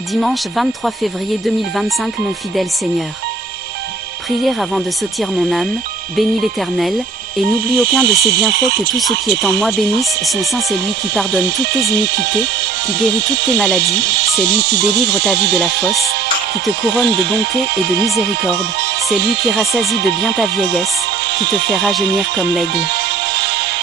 Dimanche 23 février 2025. Mon fidèle Seigneur. Prière avant de sautir mon âme, bénis l'Éternel, et n'oublie aucun de ses bienfaits. Que tout ce qui est en moi bénisse son saint. C'est lui qui pardonne toutes tes iniquités, qui guérit toutes tes maladies, c'est lui qui délivre ta vie de la fosse, qui te couronne de bonté et de miséricorde, c'est lui qui rassasie de bien ta vieillesse, qui te fait rajeunir comme l'aigle.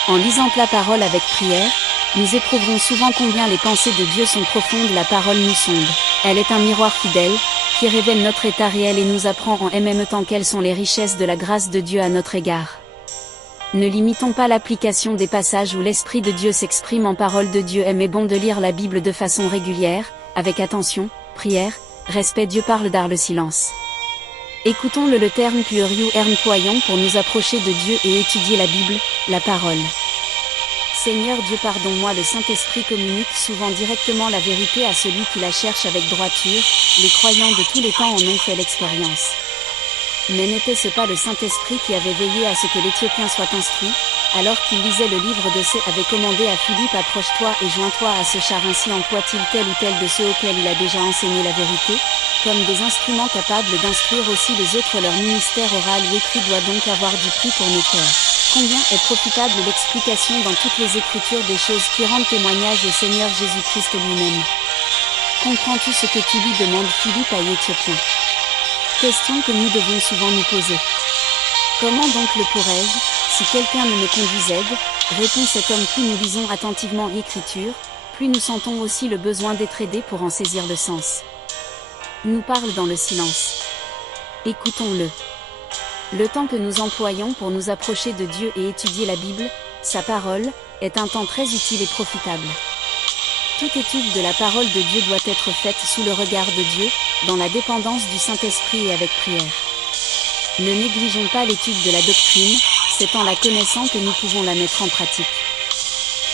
En lisant la parole avec prière, nous éprouverons souvent combien les pensées de Dieu sont profondes. La parole nous sonde. Elle est un miroir fidèle, qui révèle notre état réel et nous apprend en même temps quelles sont les richesses de la grâce de Dieu à notre égard. Ne limitons pas l'application des passages où l'Esprit de Dieu s'exprime en parole de Dieu. Mais bon de lire la Bible de façon régulière, avec attention, prière, respect. Dieu parle dans le silence. Écoutons le terme pluriel employons pour nous approcher de Dieu et étudier la Bible, la parole. Seigneur Dieu, pardonne-moi. Le Saint-Esprit communique souvent directement la vérité à celui qui la cherche avec droiture. Les croyants de tous les temps en ont fait l'expérience. Mais n'était-ce pas le Saint-Esprit qui avait veillé à ce que l'Éthiopien soit instruit, alors qu'il lisait le livre de ceux avait commandé à Philippe: approche-toi et joins-toi à ce char. Ainsi emploie-t-il tel ou tel de ceux auxquels il a déjà enseigné la vérité, comme des instruments capables d'instruire aussi les autres. Leur ministère oral ou écrit doit donc avoir du prix pour nos cœurs. Combien est profitable l'explication dans toutes les Écritures des choses qui rendent témoignage au Seigneur Jésus-Christ lui-même. Comprends-tu ce que tu lis? Demande Philippe à l'Éthiopien. Question que nous devons souvent nous poser. Comment donc le pourrais-je, si quelqu'un ne me conduisait? Répond cet homme. Plus nous lisons attentivement l'Écriture, plus nous sentons aussi le besoin d'être aidés pour en saisir le sens. Nous parle dans le silence. Écoutons-le. Le temps que nous employons pour nous approcher de Dieu et étudier la Bible, sa parole, est un temps très utile et profitable. Toute étude de la parole de Dieu doit être faite sous le regard de Dieu, dans la dépendance du Saint-Esprit et avec prière. Ne négligeons pas l'étude de la doctrine, c'est en la connaissant que nous pouvons la mettre en pratique.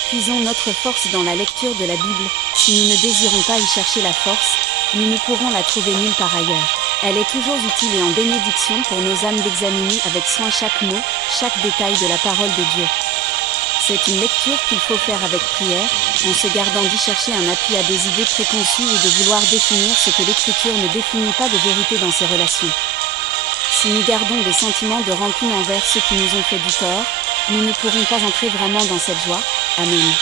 Puisons notre force dans la lecture de la Bible. Si nous ne désirons pas y chercher la force, nous ne pourrons la trouver nulle part ailleurs. Elle est toujours utile et en bénédiction pour nos âmes d'examiner avec soin chaque mot, chaque détail de la parole de Dieu. C'est une lecture qu'il faut faire avec prière, en se gardant d'y chercher un appui à des idées préconçues ou de vouloir définir ce que l'Écriture ne définit pas de vérité dans ses relations. Si nous gardons des sentiments de rancune envers ceux qui nous ont fait du tort, nous ne pourrons pas entrer vraiment dans cette joie. Amen.